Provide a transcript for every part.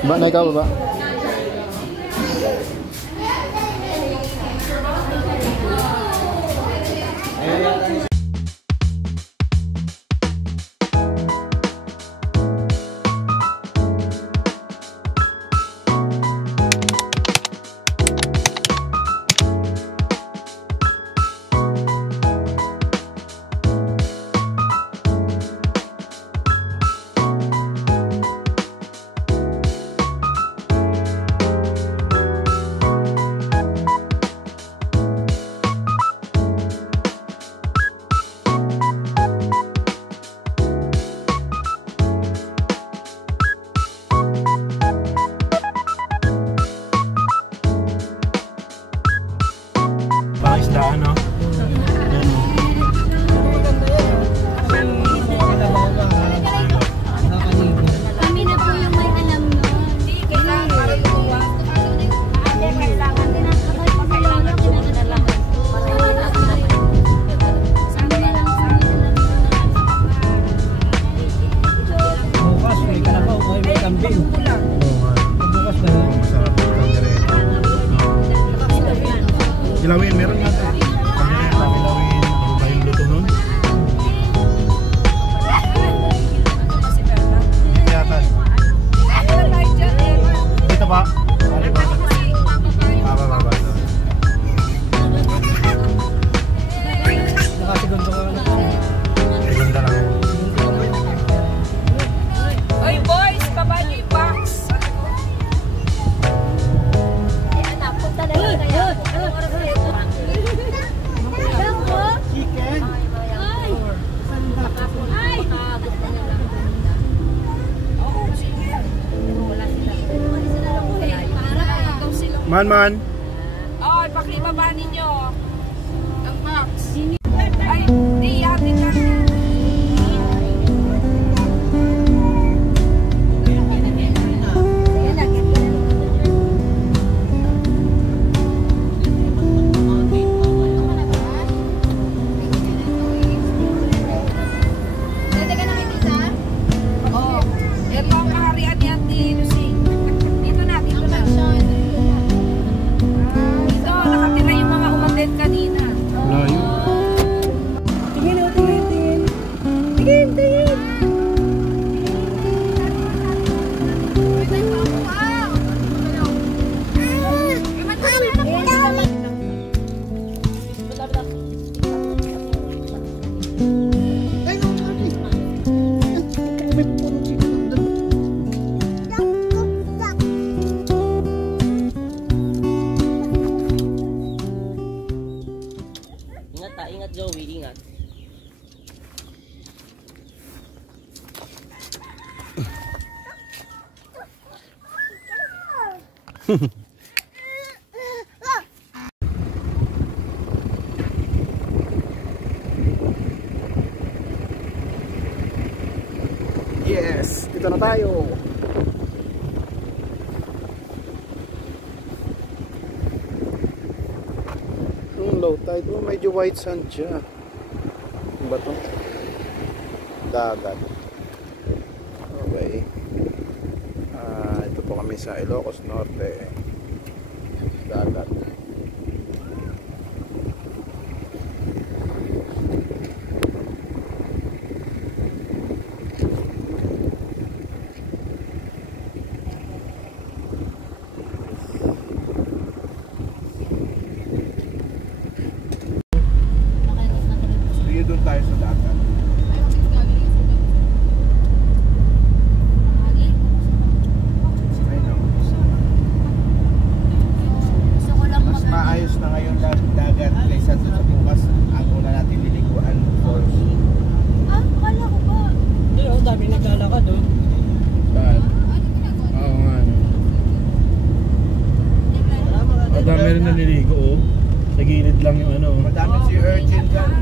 Ba na ikaw ba? Ano? Kami na po yung may alam nyo. Hindi, kailangan para luwa. Kailangan din ang kailangan kinakadalang. Sabi na lang bukas may kalabaw, may kambing. Bukas na lang. Masarap ang kaldereta. Kilawin, meron nga ito. Kilawin, ano ba yung luto nun? Hindi yata. Dito ba? Balik ba? Baba. Nakasigondo ka na. Ganda lang. Oy boys, baba niyo yung box. punta na lang kayo. Chicken. Man. Oh, ipakibaba ninyo. Ang box. Ay, di yatin na. Ingat Joey, ingat. Yes, dito na tayo. Low tide, medyo white sand siya. Ano ba ito? Dagat. Okay. Ito po kami sa Ilocos Norte. Dagat. Doon tayo sa dagat. Mas maayos na ngayon dagat kaysa doon sa bukas. Ang una natin liliguan falls. Akala ko ba? Hindi, ang dami naglalakad oh. Saan? Oo nga. Ang dami rin naliligo oh. Sa gilid lang yung ano. Madami si urchin dyan.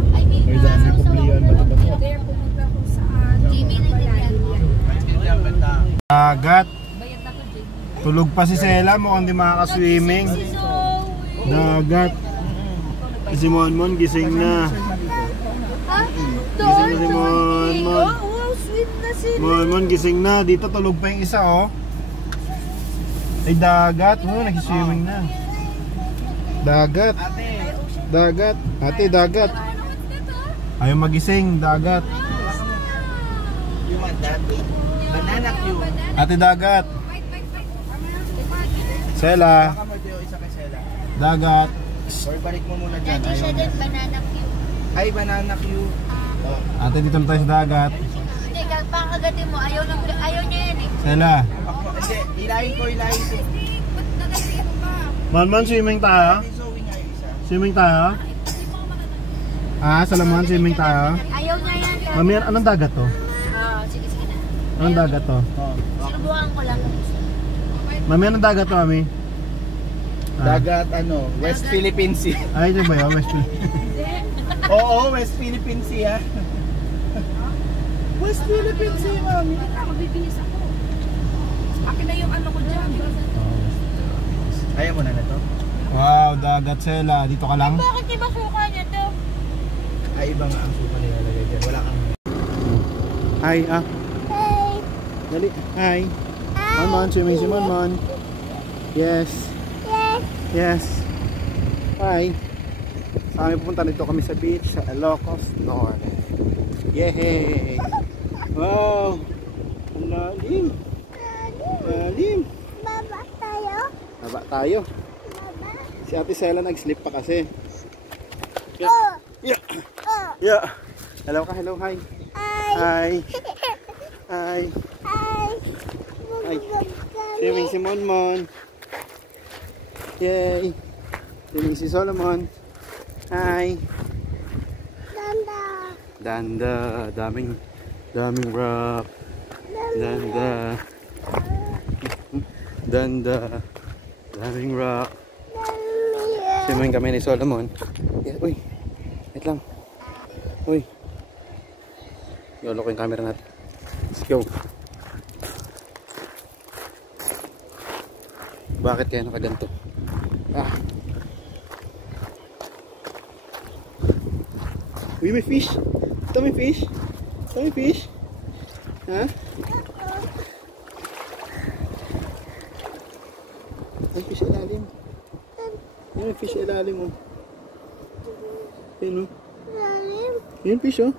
May dami kuplihan bato-bato. Pumunta ko saan. Jimmy na din yan. Dagat. Tulog pa si Sela, mukhang di makaka-swimming. Dagat. Si Monmon gising na. Gising na si Monmon. Wow, sweet na sila. Monmon gising na. Dito tulog pa yung isa oh. Ay, dagat. Oh, nag-swimming na. Dagat. Ate, Dagat. Ate, dagat. Ayaw magising, dagat. you want that? Banana cue. Ate, dagat. Sela. Baka mo ito yung isa kay Sela. Dagat. Or balik mo muna dyan. Hindi siya Ayaw din niya. banana cue. Ay, banana cue. Oh. Ate, dito na tayo sa dagat. Hindi, pangagatin mo. Ayaw niya yan eh. Sela. Hindi, ilahin ko. Man, swimming tayo? Ate Zoe nga yung isa. Swimming tayo? Ah, Salaman, swimming tayo? Ayaw niya yan. Mami, anong dagat to? Sige na. Anong dagat to? Oh. Sinubukan ko lang. Mami, anong dagat to, Mami? Dagat, West Philippine Sea. Ay, ito ba yun? West Philippines. Oo, West Philippine Sea, ha? West Philippine Sea, mami. Mabibinis ako. Akin na yung ano ko dyan. Ayaw mo na to? Wow, dagat, Sela. Dito ka lang? Bakit iba suka niya to? Ay, iba nga ang supa nilalagay dyan. Wala kang... Hi, ah. Hey. Dali. Hi. Manman, swimming si Manman. Yes. Yes. Yes. Hi. Sa amin pupunta nito kami sa beach sa Ilocos Norte. Yay! Wow! Ang lalim. Lalim. Baba tayo. Baba tayo. Baba. Si Ate Sela nag-slip pa kasi. Oh. Yeah. Oh. Yeah. Hello ka, hello, hi. Hi. Hi. Hi. Hi. Swimming si Monmon. Yay. Swimming si Solomon. Hi. Danda. Danda. Daming rock. Danda. Danda. Daming rock. Swimming kami ni Solomon. Yeah, uy. Wait lang. Uy. Yolo ko yung camera natin. Let's go. Bakit kaya nakaganto? Ah. Uy, may fish. Ito may fish. Ito may fish. Ha? May fish sa ilalim. Yan may fish sa ilalim, oh. Yan, oh. Yan fish, oh.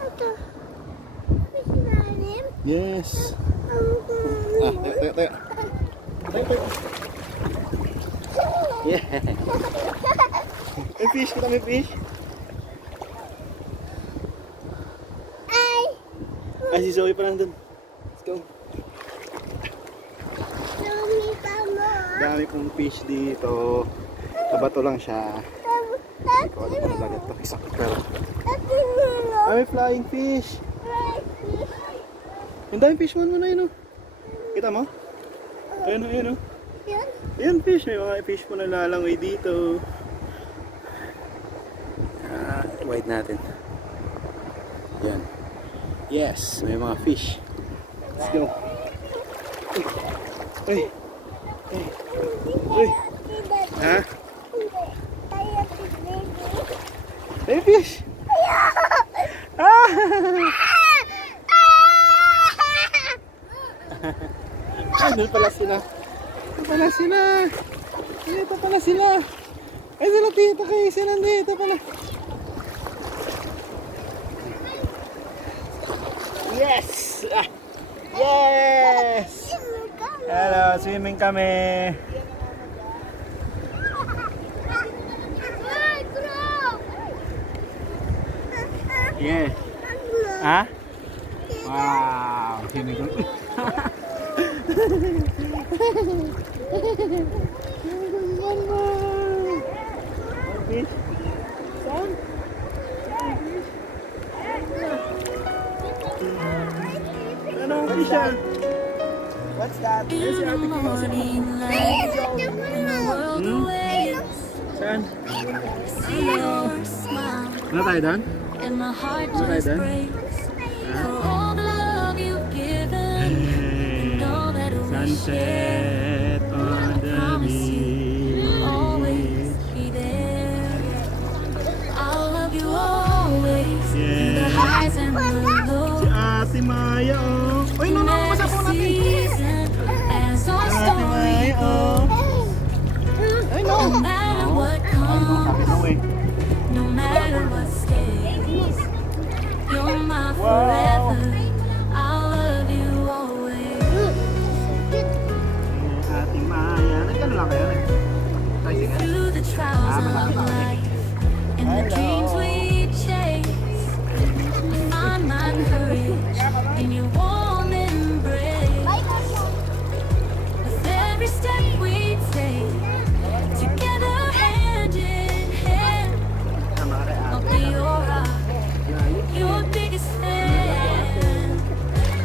Ito. Ilalim. Yes. Ah, tayo. Yeah. May fish, kita may fish. Ay, si Zoe pa nandun. Let's go. Dami pong fish dito. Nabato lang siya. Hindi ko alam kung lagat to. Exactly. Pero may flying fish. Ang daming fish mo na yun, oh. Kita mo? Ayun, ayun, oh. Ayan fish. May mga fish po na lalangoy dito. Wide natin. Yan. Yes, may mga fish. Let's go. Uy. Uy. Uy. Ha? May fish. Ah! Doon pala sila. Ito pala sila. Ito pala sila. Ay, sila tita kayo. Sila dito pala. Yes! Ah. Yes! Hello, swimming kami. Yes. Ha? Wow, swimming kami. Fish? Saan? Ano ang fish yan? What's that? Yes, si Ate Kim. Saan? Ano tayo doon? Ano tayo doon? Sunset on the beach. Yeah. Si Ate Maya, oh. Uy, no, masapon natin. Ay, no. No matter what comes, Sabi no eh. no matter what stays, you're my forever. I'll love you always. Ating Maya. Nagkano lang kayo? Through the trials of life and the dreams we chase, find my courage in your warm embrace. With every step we take, together hand in hand, I'll be your rock, your biggest fan.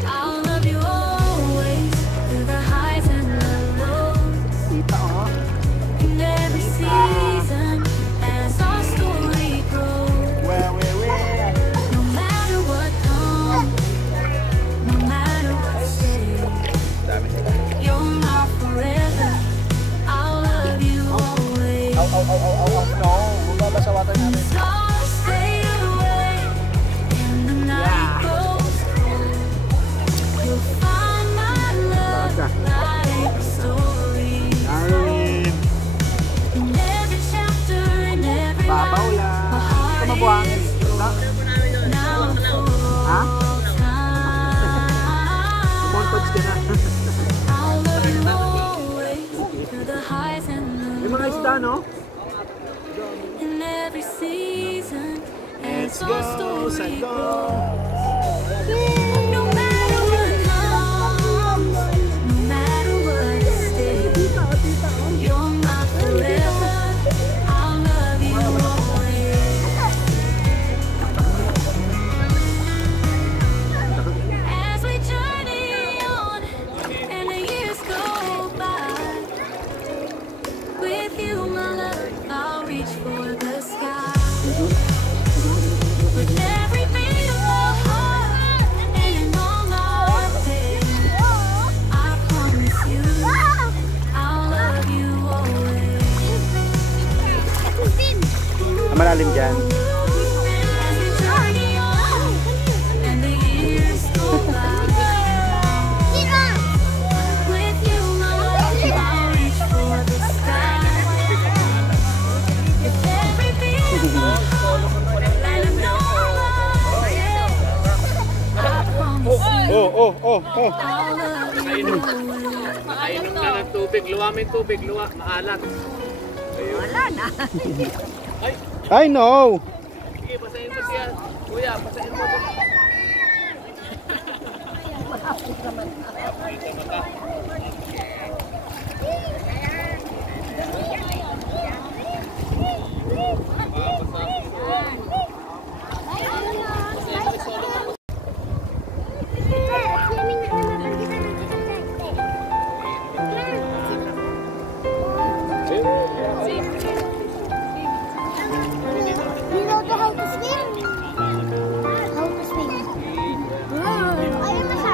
I'll love you always, through the highs and the lows. In every season, as our story grows. No matter what comes, no matter what stays, you're my forever. I'll love you always. Stars fade away and the night grows cold. You'll find my love like a story. In every chapter, in every line, my heart is yours. Now and for all time. I'll love you always, through the highs and the lows. In every season, as our story grows. No matter what comes, no matter what stays, you're my forever. I'll love you always. As we journey on and the years go by, with you, my love, I'll reach for the sky. With every beat of my heart and in all my days, I promise you, I'll love you always. Malalim dyan. As we journey on and the years go by, with you, my love, I'll reach for the sky. With every beat of my heart and in all my days, I promise you, Oh. I'll love you always. Kainom na ng tubig. Luwa may tubig. Luwa. Maalat. I know. Sige, basahin mo siya. Kuya, basahin mo. You know how to swim? How to swim? Ayan na siya.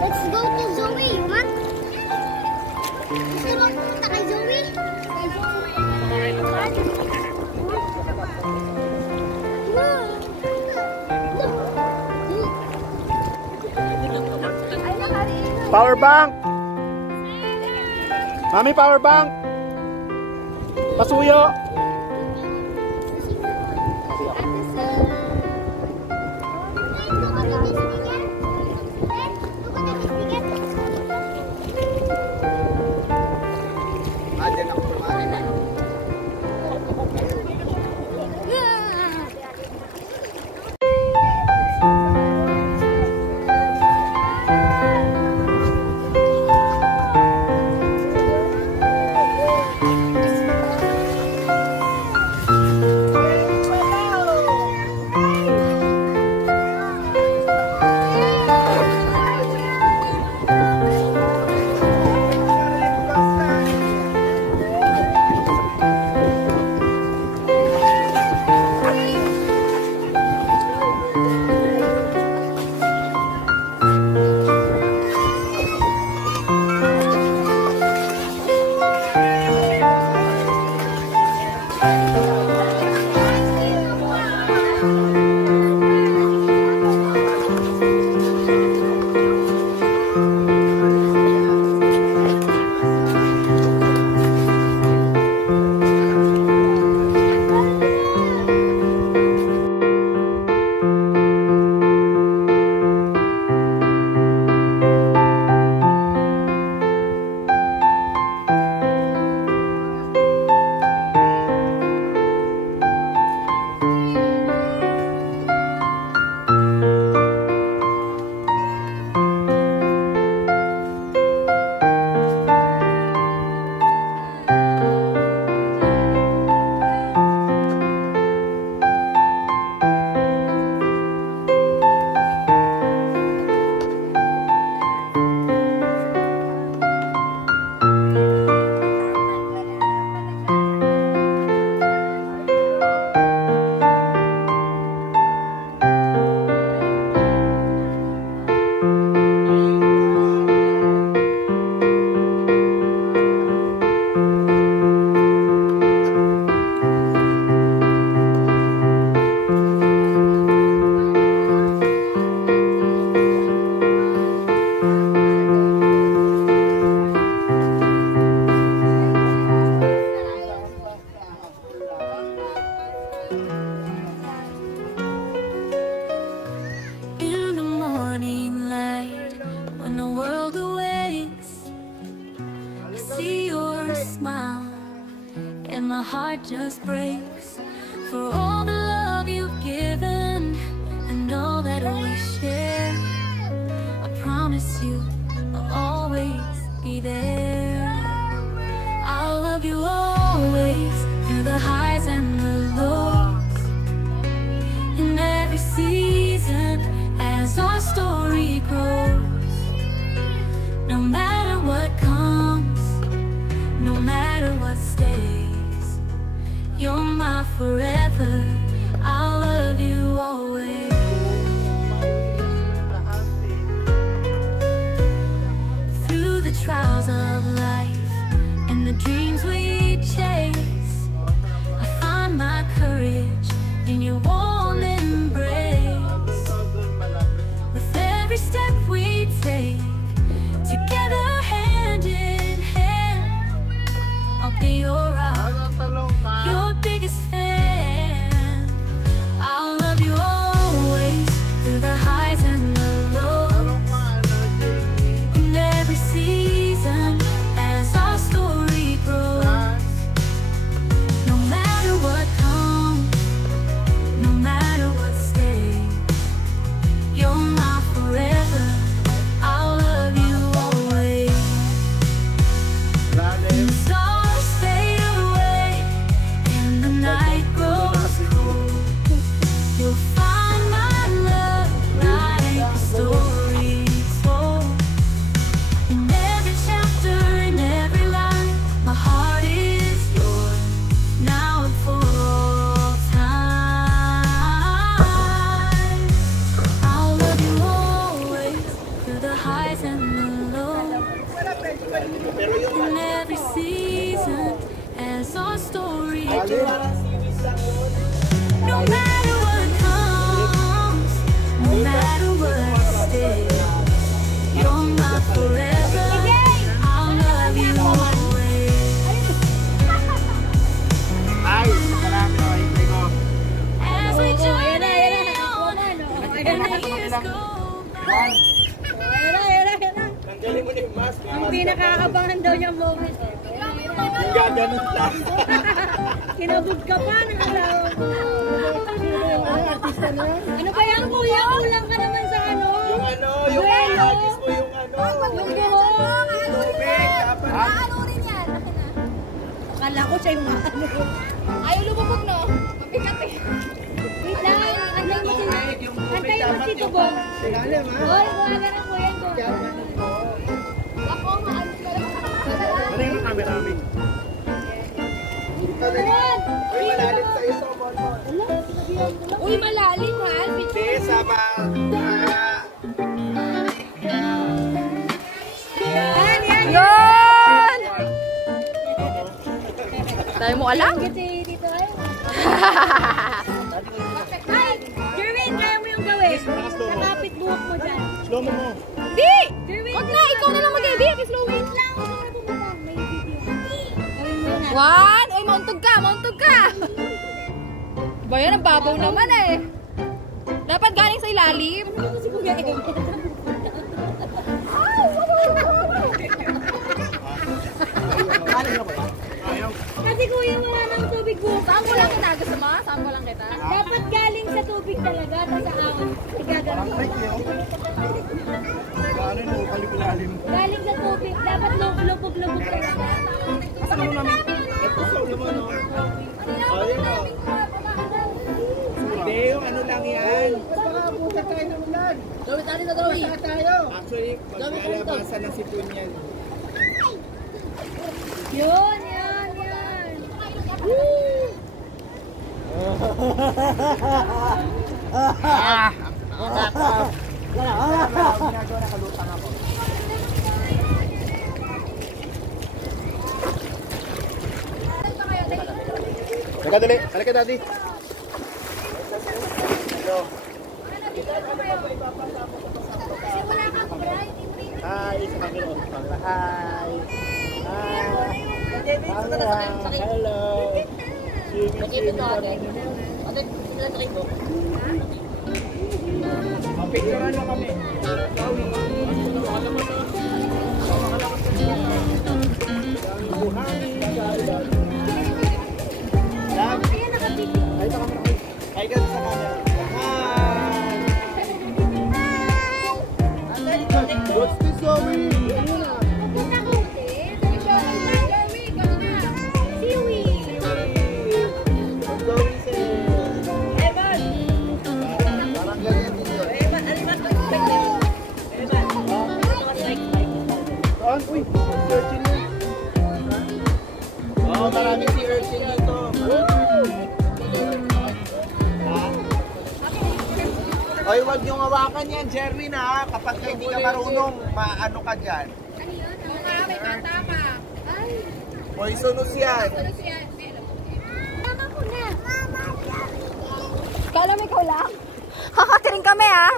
Let's go to Zoe, you want? Gusto mo pumunta kay Zoe? Kay Zoe. Power bank. Mami, power bank. Pasuyo. In the morning light, when the world awakes, I see your smile, and my heart just breaks for all the love you've given and all that we share. I promise you I'll always be there. I'll love you always through the highs and the lows, in every season as our story grows. No matter what comes, no matter what stays, you're my forever. I'll love you always. Through the trials of life and the dreams we chase, I find my courage in your warm embrace. With every step we take, together hand in hand, I'll be your rock, your biggest fan. I'll love you always through the highs and the lows, in every season as our story grows. No matter what comes, no matter what stays, you're my forever. I'll love you always. When the stars fade away and the night grows cold, you'll find my love like the stories told. In every chapter, in every line, my heart is yours, now and for all time. I'll love you always through the highs and the lows, in every season as our story goes. No matter what comes, no matter what stays, you're my forever. I'll love you always. Ay, marami na hindi ko. As we journey on and the years go by. Tanggalin mo na yung mask. Ang pinakakabangan daw niya moment. Yung gaganon lang. Kinabog ka pa, nakalawa ko. Ano ba yan, kuya? Kulang ka naman sa ano? Yung ano, yung Buwelo. agis mo yung ano. Yung buhok. Tubig, dapat. Ano rin yan? Akala ko siya yung maano. Ayaw lumubog, no? Mabigat eh. Wait lang, antay mo si Tubog. Silalim, ha? Hoy, kumaga na po yan. Ako, maano ka lang. Ano yung camera namin? Uy, malalim sa'yo to, Bonbon. Uy, malalim, ha? Hindi, sama. Yan! Tayo mo alam? Kasi dito ay. Ay, Jerwin, kaya mo yung gawin. Nakapit buhok mo dyan. Slow mo mo. Di! Jerwin, Wag na, ikaw na lang mag-edit. Slow mo. may video. Gawin mo na. One! Uy, mauntog ka! Mauntog ka! Ba yan, ang babaw naman eh. Dapat galing sa ilalim. Ano si Kuya Em? Kasi kuya, wala nang tubig buhok. Saan ko lang kita? Gusto mo? Saan ko lang kita? Dapat galing sa tubig talaga, tapos sa ahon. Igagawin. Ano yung kalipilalim? Galing sa tubig, dapat lubog-lubog talaga. Ito, slow naman, no? Ayun, no? Hindi, yung ano lang yan. Buta tayo ng ulan. Gawin tayo na gawin. Actually, maglalabasan ng sipon yan. Yun. Nakalutang ako. Teka, dali. Halika, daddy. Hello. Hi, sa Panginoon. Hi. Hi. Hello. Picturean na kami. Ay, ganun sa camera. What's this, Zoe? Pupunta ko ulit. Seaweed. Zoe says. Parang ganyan din yun. Saan? Uy, urchin yun. Oo, maraming si urchin dito. Oy, wag niyong hawakan yan, Jerwin ha. Kapag hindi ka marunong, maano ka dyan. May bata pa. Poisonous yan. Mama ko na. Kala mo ikaw lang? Kakatiring kami ah.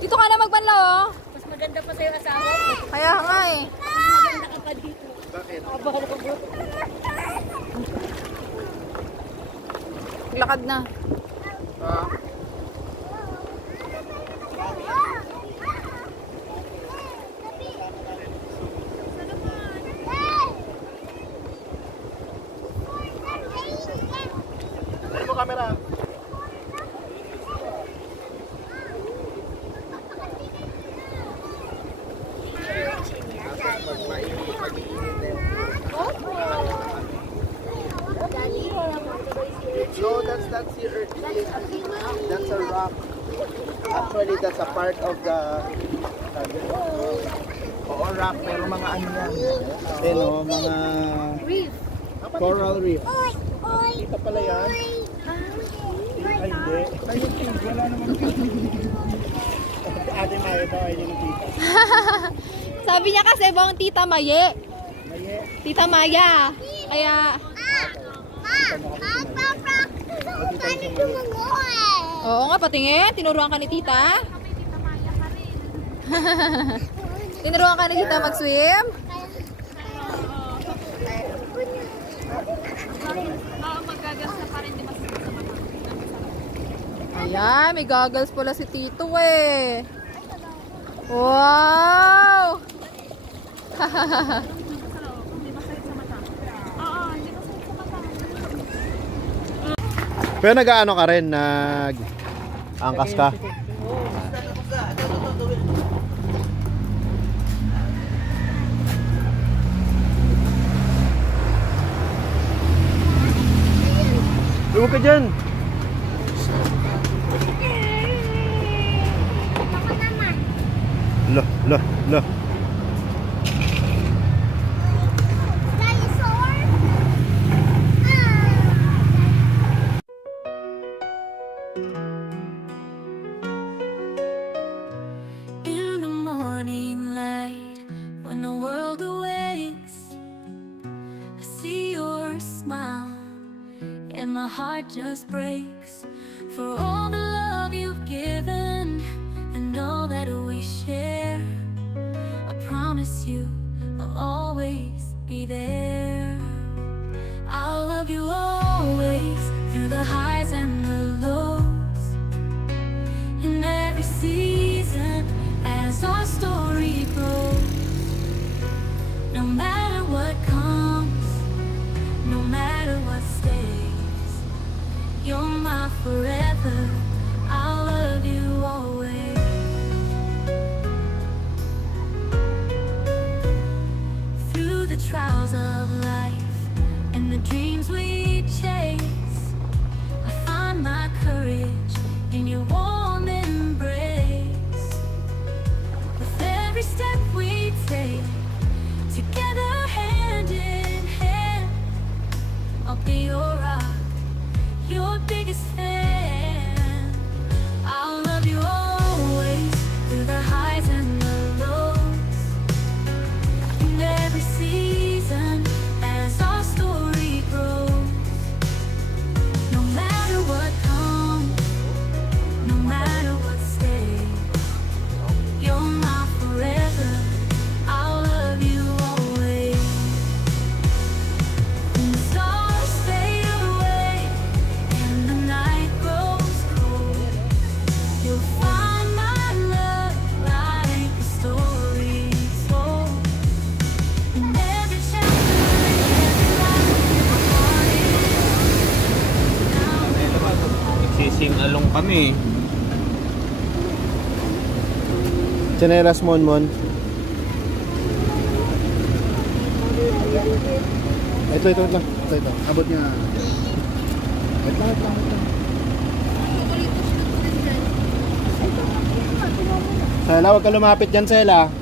Dito ka na magbanlaw oh. Mas maganda pa sa'yo asawa. Kaya nga eh. Mas maganda ka pa dito. Bakit? Lakad na. Ano mo camera? No, that's the earth. That's a rock. Actually, that's a part of the oo, rock, pero mga ano yan. Pero mga Reef. coral reef. Oy, oy. Kita pala yan. Ay, hindi. Wala naman. Ate Maya daw ay yung tita. Sabi niya kasi bang Tita Maye. Maye. Tita Maya. Kaya Paano dumungoy? oo nga patingin. Tinuruan ka ni Tita. Tinuruan ka ni Tita mag-swim. Ayan, may goggles pala si Tito eh. Wow! Pero nag-ano ka rin, nag-angkas ka? Huwag ka dyan! Lah, lah, lah. Dinosaur? In the morning light, when the world awakes, I see your smile, and my heart just breaks for all the love you've given and all that we share. I promise you I'll always be there. I'll love you always, through the highs and the lows, in every season as our story grows. No matter what comes, no matter what stays, you're my forever. I'll love you always. Through the trials of life and the dreams we chase, I find my courage in your warm embrace. With every step we take, together hand in hand, I'll be your rock, your biggest fan. I'll love you always, through the highs and the lows, in every season as our story grows. Magsising-along kami. Chanelas Monmon. Ito lang. Ito. Abot niya. Ito lang. Sela, huwag ka lumapit dyan, Sela.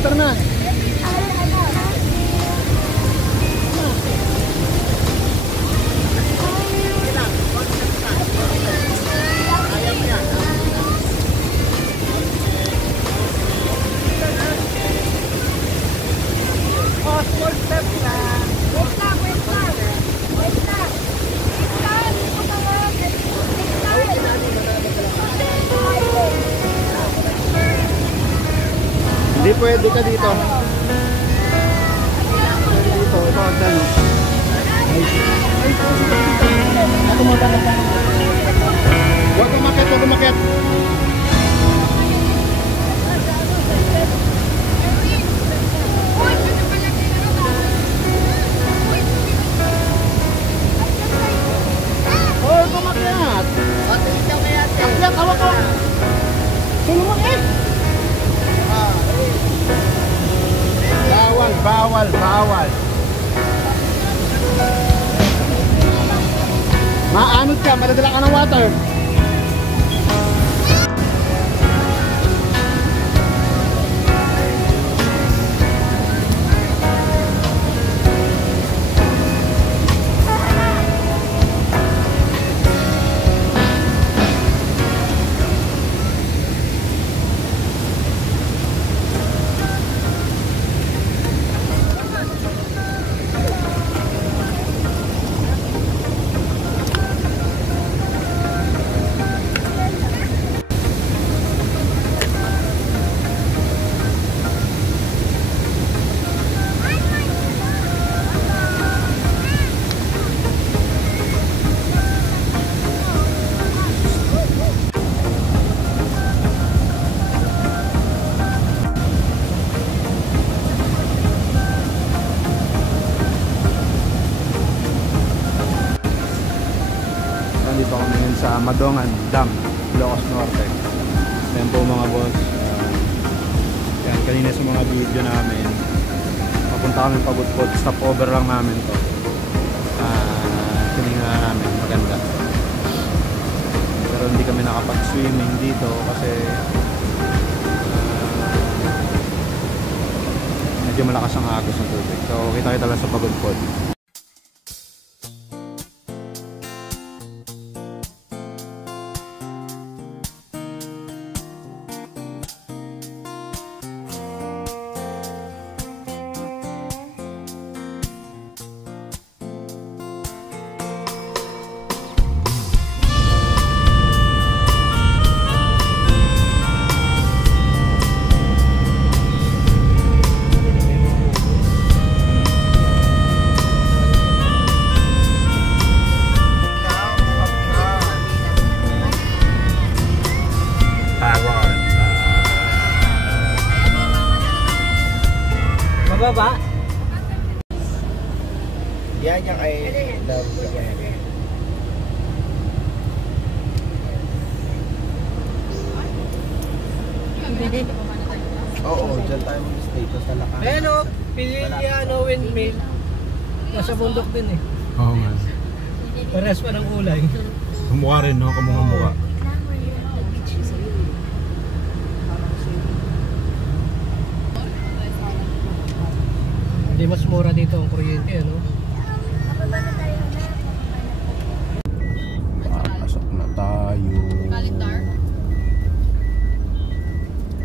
Tara na. ka dito. Dito, ito ang dano. Huwag umakit, huwag umakit. Oh, kumakyat. Akyat, hawak ko. Sulumakit. Bawal, bawal, bawal. Maanod ka, madadala ka ng water. Dito kami ngayon sa Madongan Dam, Ilocos Norte. Ayan po mga boss. Yan, kanina sa mga video namin, papunta kami pagudpod. Stopover lang namin to. Tinignan namin, maganda. Pero hindi kami nakapag-swimming dito kasi medyo malakas ang agos ng tubig. So kita lang sa pagudpod. Bababa. Yan yung ay love yan. Oo, dyan tayo mag-stay to sa Lacan. Ayan o, Piliano windmill. Nasa bundok din eh. Oo nga. Pares pa ng kulay. Kumukha rin, no? Kumukha. Hindi mas mura dito ang kuryente, ano? Pasok na tayo.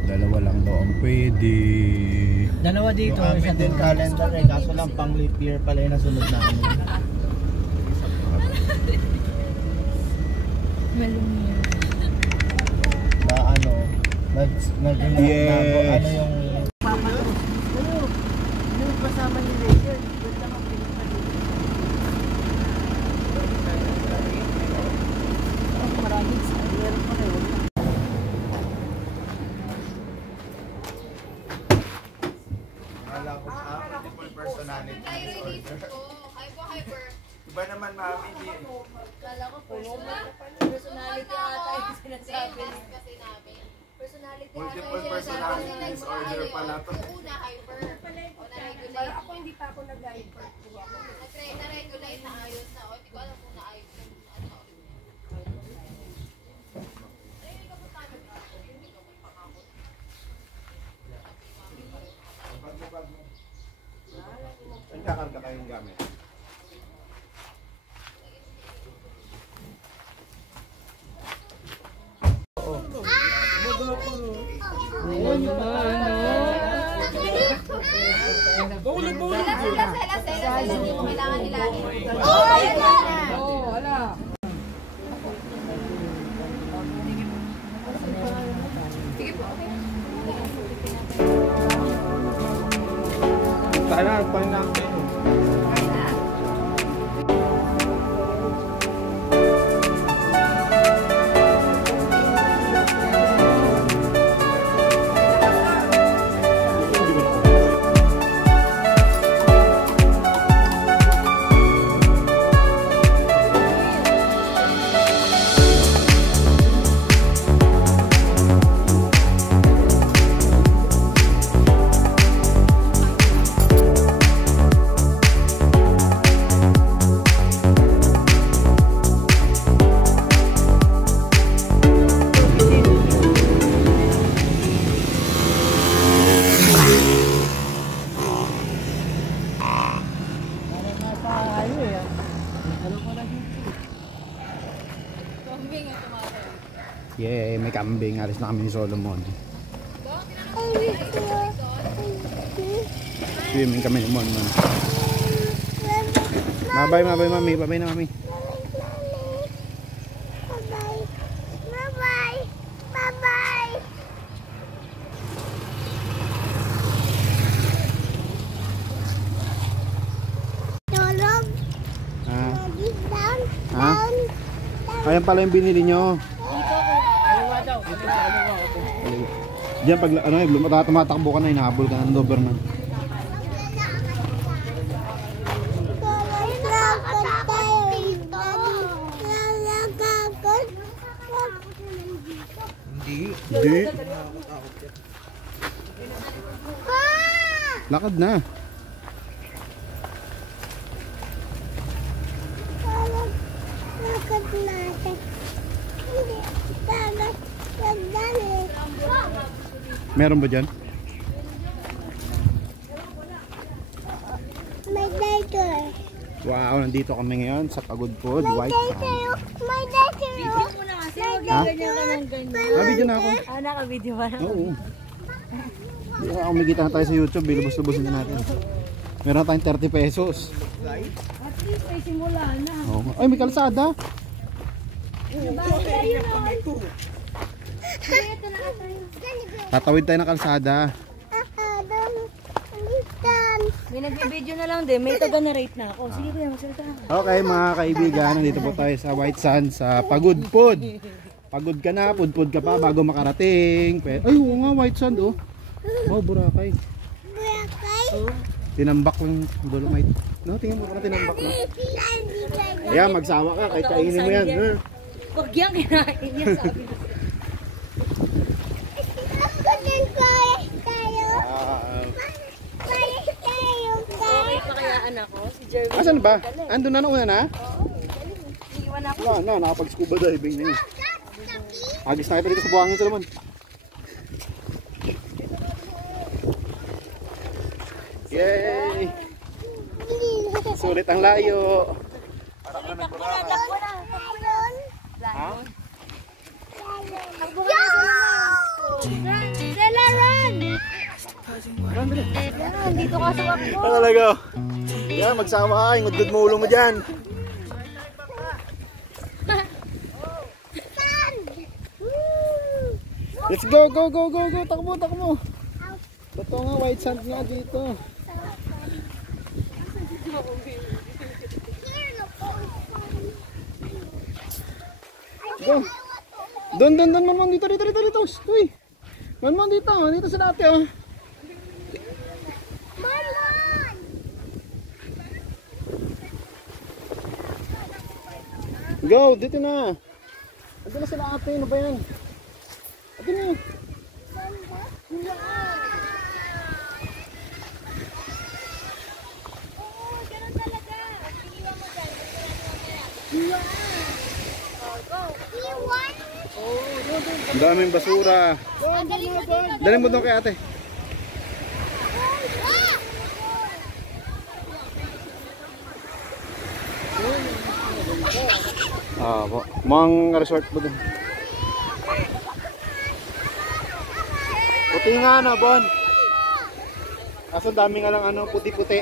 Dalawa lang daw ang pwede. Dalawa dito. Yung amin din calendar eh, kaso lang pang leap year pala yung nasunod namin. Na ano, Yes. ano yung Kasama ni Rachel. Maraming meron pa rin. akala ko multiple personality disorder. Iba naman mami di. Kala ko personality ata yung sinasabi. Multiple personality disorder pala to. Una, hyper. O na-regulate. Ako hindi pa ako nag-hyper. Na-regulate na ayos na. O, hindi ko alam kung naayos yung ano. Hindi ka po tayo dito. Hindi ko may pangakot. Saan kakarga kayong gamit? Sila, hindi mo kailangan hilahin. Wala. Sige po, okay. Sana, pang namin. Yeah, may kambing. Alis na kami ni Solomon. Swimming kami ni Mon. Bye-bye, mami. Bye-bye na, mami. Ayan pala yung binili nyo. Diyan pag tumatakbo ka na, hinahabol ka ng Doberman. Hindi. Lakad na. Meron ba dyan? May diaper. Wow, nandito kami ngayon sa Pagod Food, White Sand. May diaper. Video mo na kasi, ganyan ka ng ganyan. Nabidyo na ako. Ah, naka-video ba? Oo. Kumikita na tayo sa YouTube, bilubos-lubosin na natin. Meron na tayong 30 pesos. At least may simula na. Oo. Ay, may kalsada. Tatawid tayo ng kalsada. May nag-video na lang din, may taga-narrate na ako. Sige kuya, magsalita. Okay mga kaibigan, nandito po tayo sa White Sand sa Pagod Food. Pagod ka na, pudpud ka pa bago makarating. Ay, oo nga, White Sand oh. Oh, Boracay. Tinambak yung Dolomite. No, tingnan mo ka na tinambak na. Ayan, magsawa ka kahit kainin mo yan. Huwag yan, kinain niya sabi mo. Okay pa kaya anak ko? Si Jeremy. Asan ba? Andun na una na? Iwan ako. Wala na, nakapag-scuba diving na yun. Agis na kayo dito sa buhangin, Solomon. Yay! Sulit ang layo. Ha? Dito ka sa wakbo. Ano talaga? Yan, magsama ka. Ingudgod mo ulo mo dyan. Let's go, go, go, go, go. Takbo, takbo. Totoo nga, White Sand nga dito. Go. Doon, man, dito. Uy. Man, dito sa dati, oh. Go, dito na. Ando na sila ate, ano ba yan? Ate na. Ang daming basura. Dali mo doon kay ate. Ah, po. Mga resort po doon. Puti nga na, Bon. Kaso dami nga lang ano, puti-puti.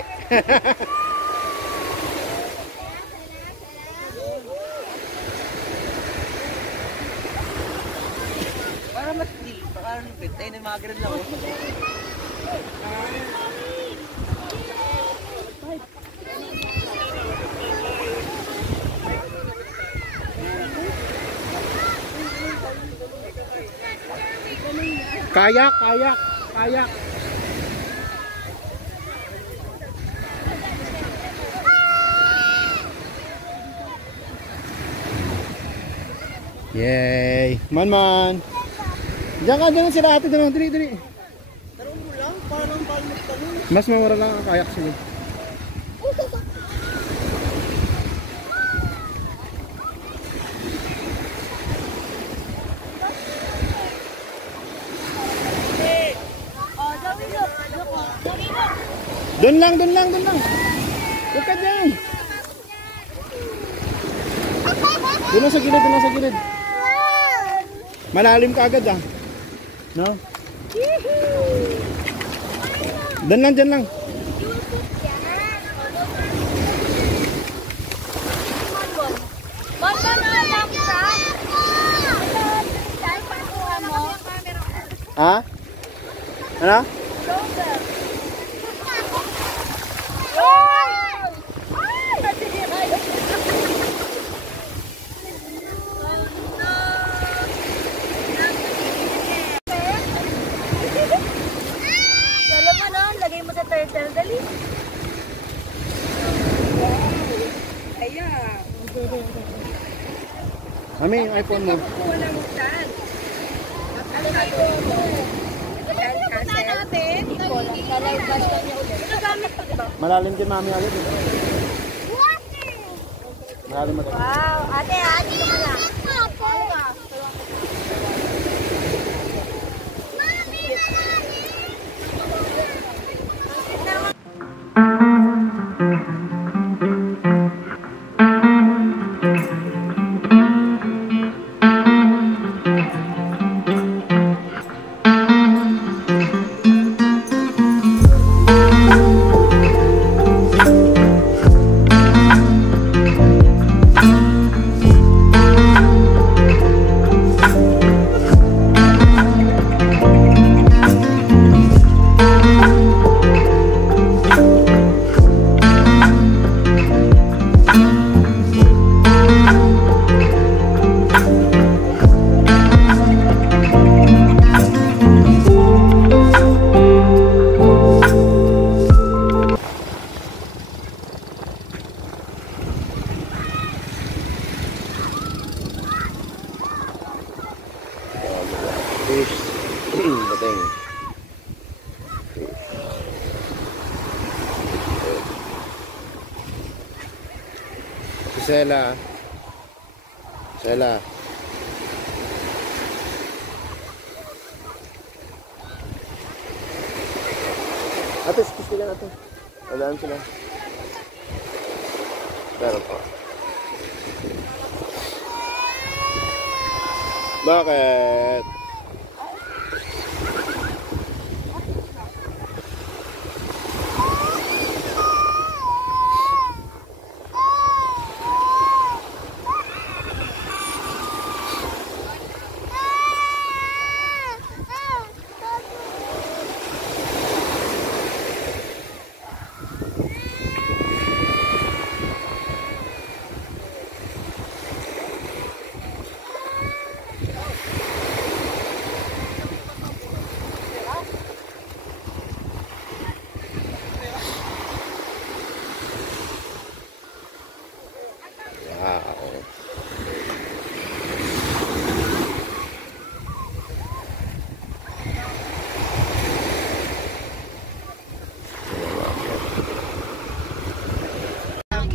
Para matindi, para nupit. Tayo na mga ganun lang. Kayak, kayak, kayak. Yay! Man! Diyan ka, diyan sila ate, diyan, dali. Tarong mo lang, parang palmot tanong. Mas mamura lang ang kayak sila. Doon lang. Huwag ka dyan. Doon lang sa gilid. Malalim ka agad ah. No? Doon lang, dyan lang. Ha? Ano? Lagay mo sa turtle, dali. Ayan. Mami, yung iPhone mo. Wala mo saan. Ano na ito? Cancel natin. Lalabas lang niya ulit. Ito gamit ko, diba? Malalim din mami agad. Malalim agad. Wow. Ate, dito ka lang. Fish. Bating. Sela. Ate, sila natin. Alaan sila. Pero po. Bakit?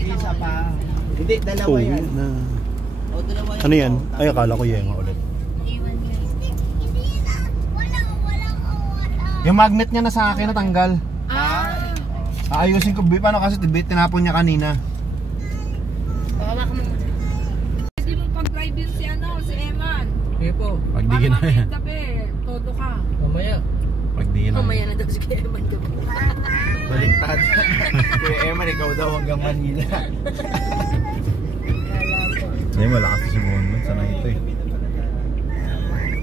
Isa pa. Hindi, dalawa yan. O, dalawa yan. Ano yan? Ay, akala ko yenga ulit. Yung magnet niya na sa akin natanggal. Aayusin ko. Paano kasi tinapon niya kanina. Bawa ka mo muna. Pwede mo pag-drive din si Eman. Okay po. Pagdigin na yan. Gabi, todo ka. Mamaya. Pagdigin na. Mamaya na daw si Eman gabi. Baliktad. Kuya Eman, ikaw daw hanggang Manila. Ay, malakas si Bonbon. Sana ito eh.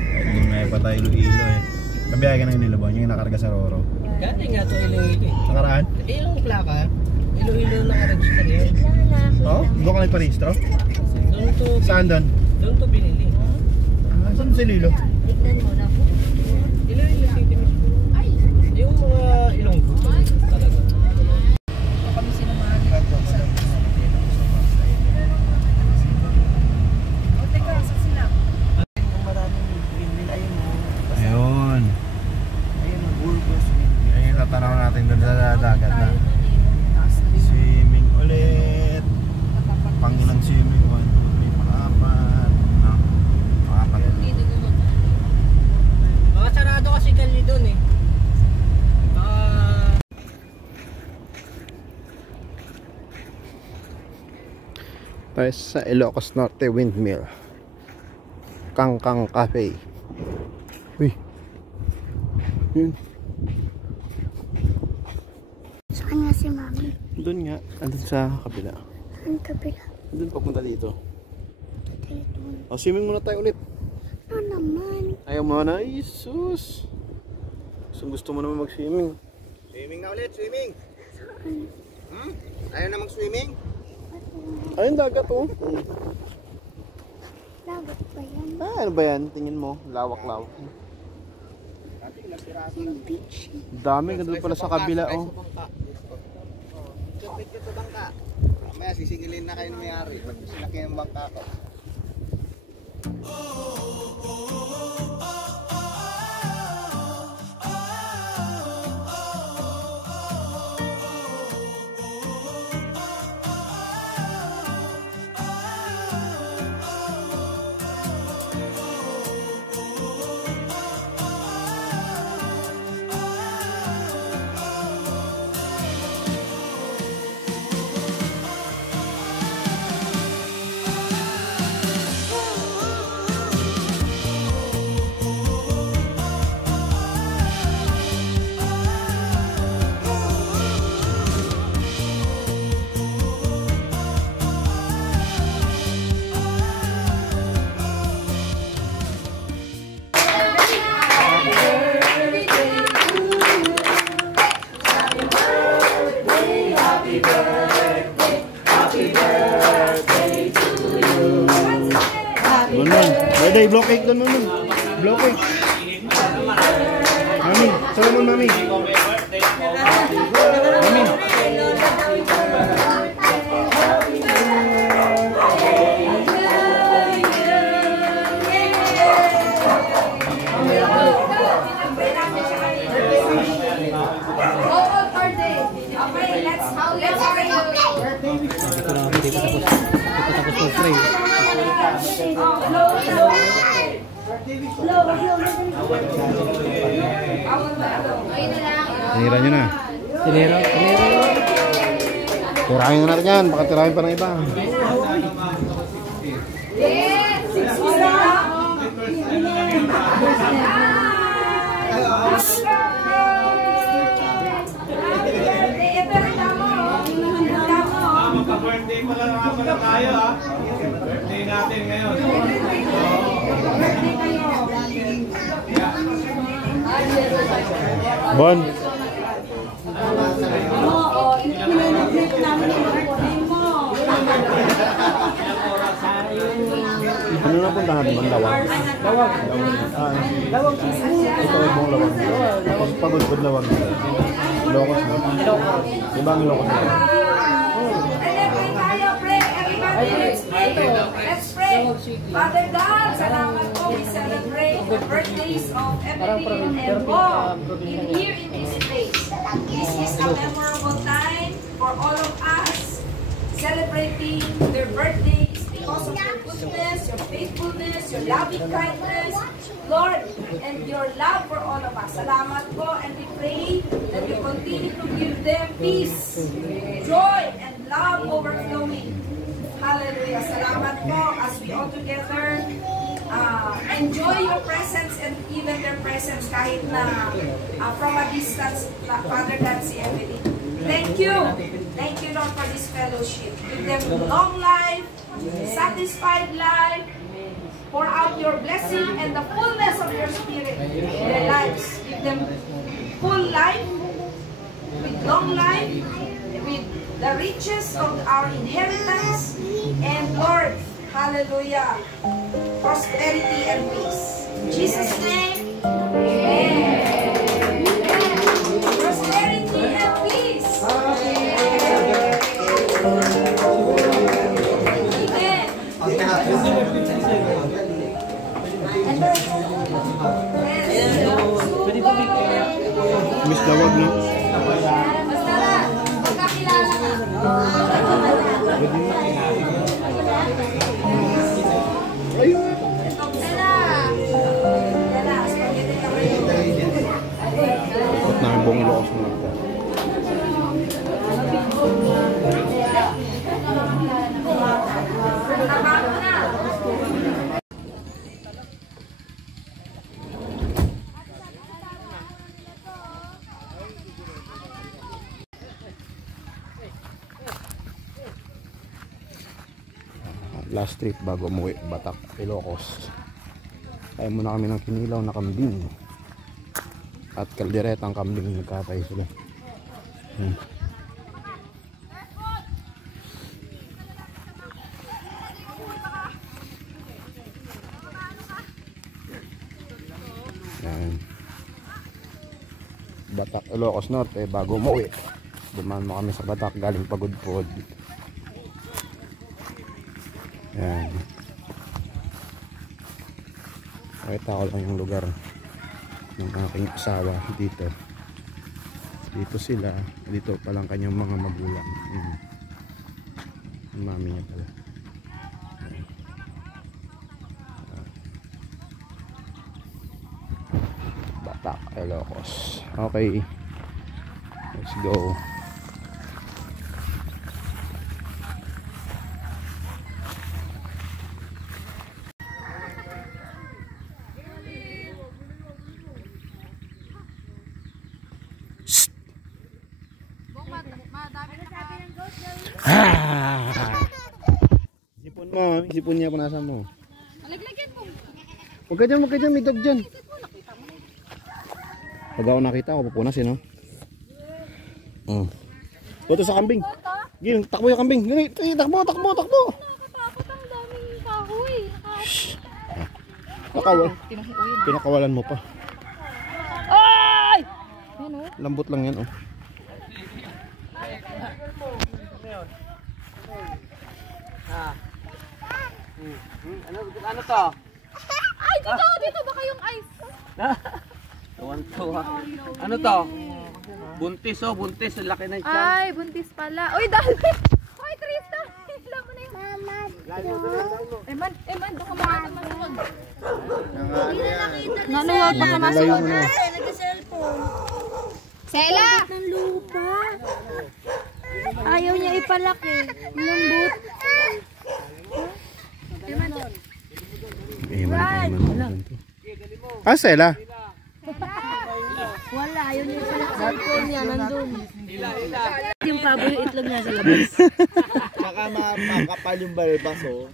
Kahit doon na patay Iloilo eh. Kabiyay ka ng Iloilo yung nakarga sa Roro. Galing nga ito Iloilo eh. Nakaraan? Eh, yung plaka, Iloilo naka-register yan. Oo? Doon ka nagparehistro? Doon to, Saan doon? doon to binili. Saan sa Iloilo? Tignan mo na po. Iloilo Yung mga Ilonggo talaga. Kami sinamahan. O, teka, saan sila? Yung maraming windmill, ayun mo. Ayun. Ayun ang bulbos. Ayun yung tatanaw natin doon sa dagat na. Swimming ulit. Pangilang swimming. 1, 2, 3, 4. No? 4. Mga sarado kasi kali doon eh. Tayo sa Ilocos Norte Windmill. Kangkang Cafe. Uy. Yun. Saan nga si Mami? Doon nga. Andun sa kabila. Ang kabila. Doon papunta dito. Dito. O, swimming muna tayo ulit. Ano naman? Ayaw mo na. Jesus. Gusto mo naman mag-swimming. Swimming na ulit, swimming. Ayaw na mag-swimming? Ayun, dagat oh. Dagat ba yan? Ah, ano ba yan? Tingin mo. Lawak-lawak. Yung beach. Dami. Ganda pala sa kabila oh. Kapit ka sa bangka. Mamaya sisingilin na kayo ng may-ari. Pag sinaki yung bangka ko. Birthday, blow cake doon naman. Blow cake. Mami, saan mo mami? Mami. Tinira nyo na. Tinira. Kurangin na natin yan. Baka tirahin pa ng iba. Magka-birthday pala nga pala tayo ha. Birthday natin ngayon. Bon. Ano na puntahan mo? Lawag? Lawag. Lawag. Ito ay buong lawag. Tapos pagod-pod lawag. Ilocos na. Diba ang Ilocos na? Let's pray. Father God, salamat po. We celebrate the birthdays of Evelyn and Bob here in this place. This is a memorable time for all of us celebrating their birthdays because of your goodness, your faithfulness, your loving kindness, Lord, and your love for all of us. Salamat po, and we pray that you continue to give them peace, joy, and love overflowing. Hallelujah. Salamat po as we all together enjoy your presence and even their presence kahit na from a distance, Father God, si Evelyn. Thank you. Thank you, Lord, for this fellowship. Give them long life, satisfied life. Pour out your blessing and the fullness of your spirit in their lives. Give them full life, with long life, with the riches of our inheritance, and Lord, hallelujah, prosperity and peace. In Jesus' name, amen. Dawag na. Basta na, magkakilala ka. At na ang buong Ilocos na. Last trip bago umuwi, Batak, Ilocos. Kaya muna kami ng kinilaw na kambing at kalderetang kambing, nagkatay sila. Yan. Batak, Ilocos Norte bago umuwi. Dumaan mo kami sa Batak galing Pagudpod. Yan. Pakita ko lang yung lugar ng aking asawa dito. Dito sila. Dito pa lang kanyang mga magulang. Yung mami niya pala. Batak, Ilocos. Okay. Let's go. Sipon mo, sipon niya punasan mo. Laglagan mo. Huwag ka dyan, may dog dyan. Pag ako nakita ako, pupunasin, no? Ito sa kambing. Gini, takbo yung kambing. Gini, takbo. Nakatakot ang daming kahoy. Pinakawalan mo pa. Ay! Ano? Lambot lang yan, oh. Ano to? Ay, dito baka yung ice. Tuwan-tuwa. Ano to? Buntis, oh, buntis. Ang laki na yung tiyan. Ay, buntis pala. Uy, dahil. Hoy, Tristan. Hila mo na yung mama. Eman, baka makita masunod. Nanuwag baka masunod. Ay, nag-cellphone. Sela! Ng lupa. Ayaw niya ipalaki. Lambot. Eman. Ah, Sela. Wala, yun yung cellphone niya, nandun. Yung pabo yung itlog niya sa labas. Saka makapal yung balbas, oh.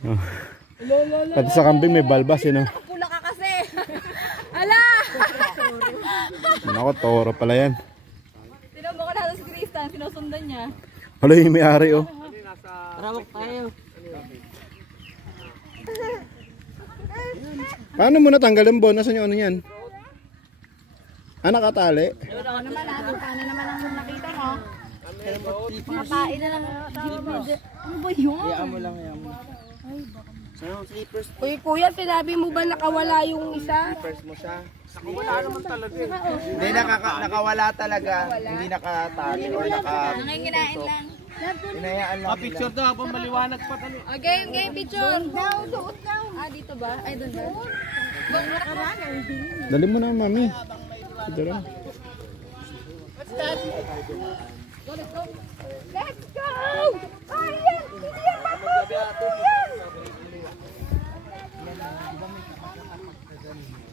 Pati sa kambing may balbas, yun, oh. Pula ka kasi. Ala! Ako, toro pala yan. Tinamo ko na si Tristan, sinusundan niya. Wala yung may-ari, oh. Rawak tayo. Paano mo natanggal yung bon? Nasaan yung ano yan? Ah, nakatali? Paano naman ang nakita mo? Makain na lang. Ano ba yun? Hayaan mo lang. Uy, kuya, sinabi mo ba nakawala yung isa? First mo siya. Nakawala naman talaga. Hindi, nakawala talaga. Hindi nakatali or Nanginginain lang. Hinayaan lang. Picture daw habang maliwanag pa talo. Game, picture. Doon daw. Ah, dito ba? Ay, doon ba? Dali mo na, mami. Ito lang. Let's go! Ayan! Hindi yan mapapit yan!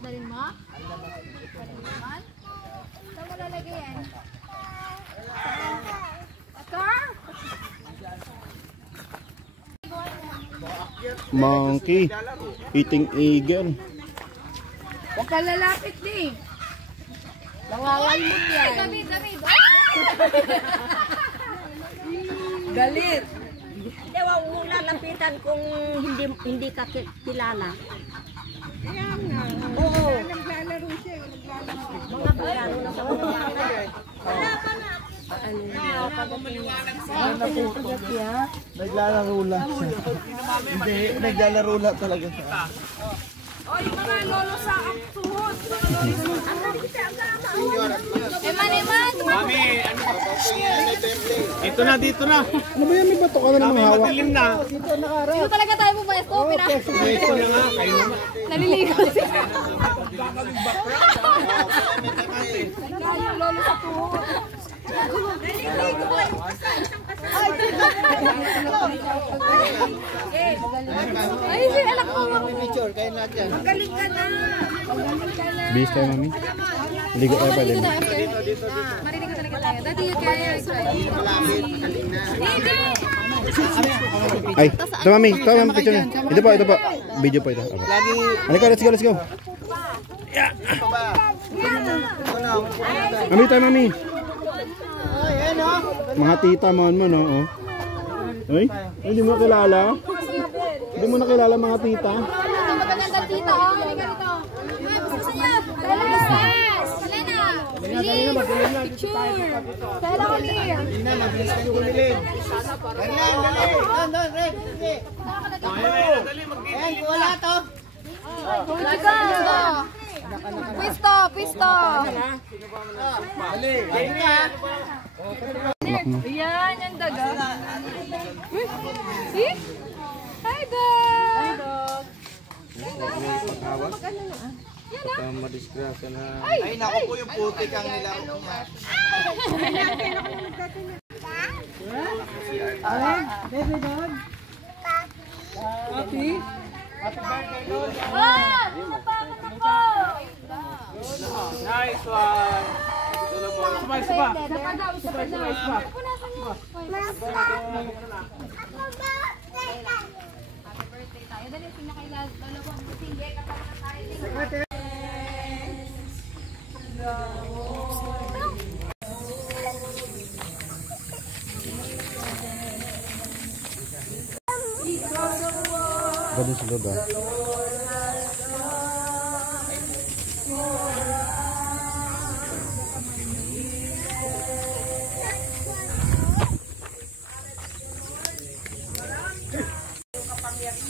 Dalin mo? Saan mo lalagay yan? Car? Monkey. Eating eagle. Huwag ka lalapit ni. Nangangalmot yan. Damit. Galit. Hindi, wag mo lalapitan kung hindi ka kilala. Ayan nga. Oo. Naglalaro siya. Mga kagano na sa mga wala pa na. Naglalaro lang siya. Hindi, naglalaro lang talaga siya. O, yung mga lolo sa suhod. Mami, ano? Ito na, dito na. Ano ba yan? May bato ka na naman hawak. Madilim na. Dito talaga tayo pumasko. Ito na nga, kayo naman. Naliligo siya. Lolo sa tuhod. Ay, si anak ko. Picture, kayo lahat yan. Magaling ka na. Bis tayo, mami. Ligo tayo pa din. Marinig ko talaga tayo. Dati yung kaya. Ay, ito mami. Ito mami, picture niya. Ito po. Video po ito. Lagi. Halika, let's go. Mami tayo, mami. Mga tita mo, no? Oh. Ay, hindi mo kilala? Hindi mo nakilala mga tita? Magandang tita, oh. Halika rito. Gusto niya. Selena. Picture. Selena ko niya. Mabilis kayo bumili. Doon, Red. Ayan, wala to. Pisto. Dali, ka. Yan, yung daga. See? Hi, dog. Madisgrasya na. Ay, naku po yung putik ang nilaro niya. Baby dog. Happy? Nice one. Sabay. Bagus sa ba?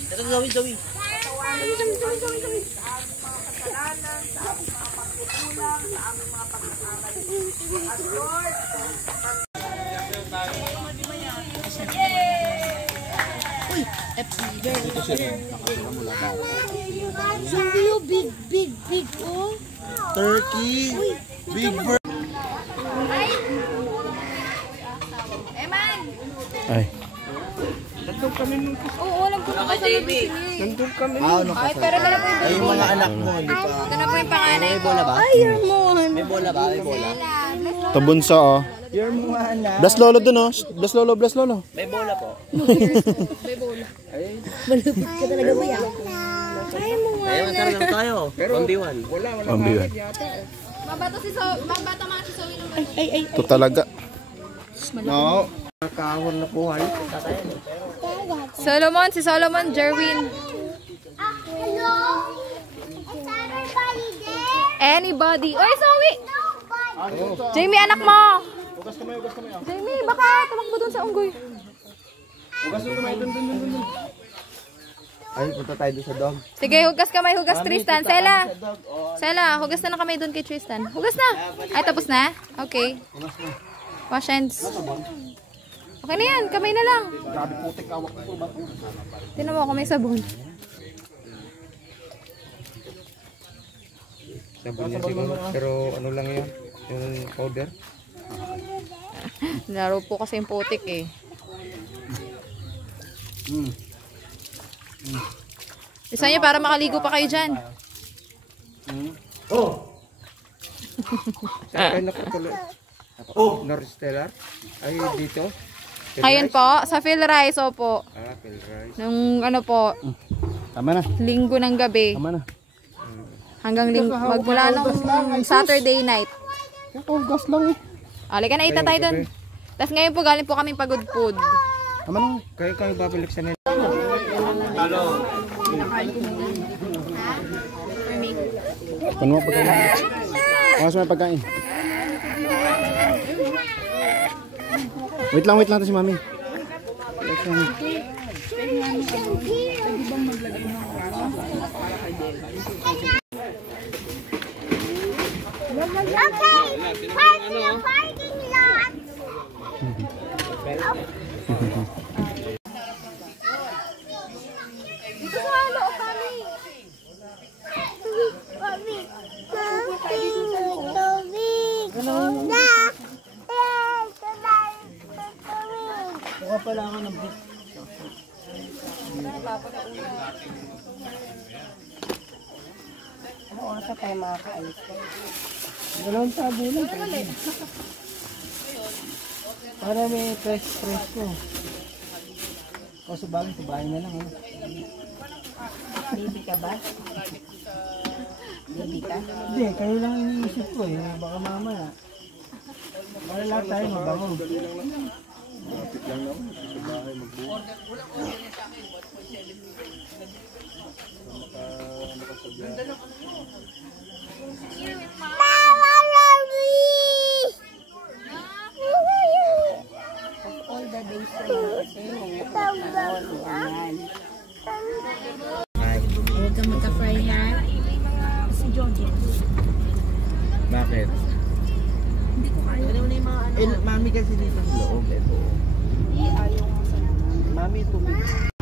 Ito, Zoe. Big, oh. Turkey. Big bird. Eman! Ay. Oo, alam ko na Jamie. Nandun kami. Ay, pero dala po Ay, yung mga anak mo, di pa. ito na po yung panganay ko. Ay, your mom. May bola ba? May bola. Ito bunso, oh. Your mga anak. Bless lolo dun, oh. Bless lolo. May bola po. Malupit ka talaga ba yan? Ay, mo nga. Ayun, talagang tayo. 1v1. Ambiwan. Mabato si Zoe. Ito talaga. No. Nakahon na po, hay. Si Solomon, Jerwin. Hello? Is everybody there? Anybody. Oy, Zoe! Jamie, anak mo! Jamie, baka tumakbo dun sa unggoy. Ay, punta tayo doon sa dog. Sige, hugas kamay, hugas Tristan. Sela, hugas na ng kamay dun kay Tristan. Hugas na. Ay, tapos na? Okay. Wash hands. Okay na yan, kamay na lang. Tinan mo ako may sabon. Sabon niya siguro. Pero ano lang yan? Yung powder. Laro po kasi yung putik eh. Isa nyo para makaligo pa kayo dyan. Saan kayo nakatuloy? North Stellar? Ay, dito? Ayun po, sa Phil Rice, opo. Pilrice. Nung ano po, Tama na. linggo ng gabi. Tama na. Hanggang magmula nung Saturday night. Gas lang, eh. Alika na, ita tayo dun. Tapos ngayon po galing po kami pagod food. Tama na. Kayo babalik sa nila. Paano mo pagkain? Paano mo pagkain? Wait lang to si mami. Dito sa halo, kami. Kami. Mukha pala ako ng book. Ano oras na tayo makakaalis? Dalawang tabo lang. Para may fresh ko. O sa bagay, sa bahay na lang. Baby ka ba? Baby ka? Hindi, kayo lang iniisip ko eh. Baka mamaya. Para lahat tayo mabango. Lapit lang naman. Sa bahay magbuo. All the days ko na kasi yan. Huwag kang magka-fry ha. Si Jojo. Bakit? Hindi ko kaya. Ano na yung mga ano. Mami kasi dito sa loob. Ito. Ayaw nga sa Mami, tubig.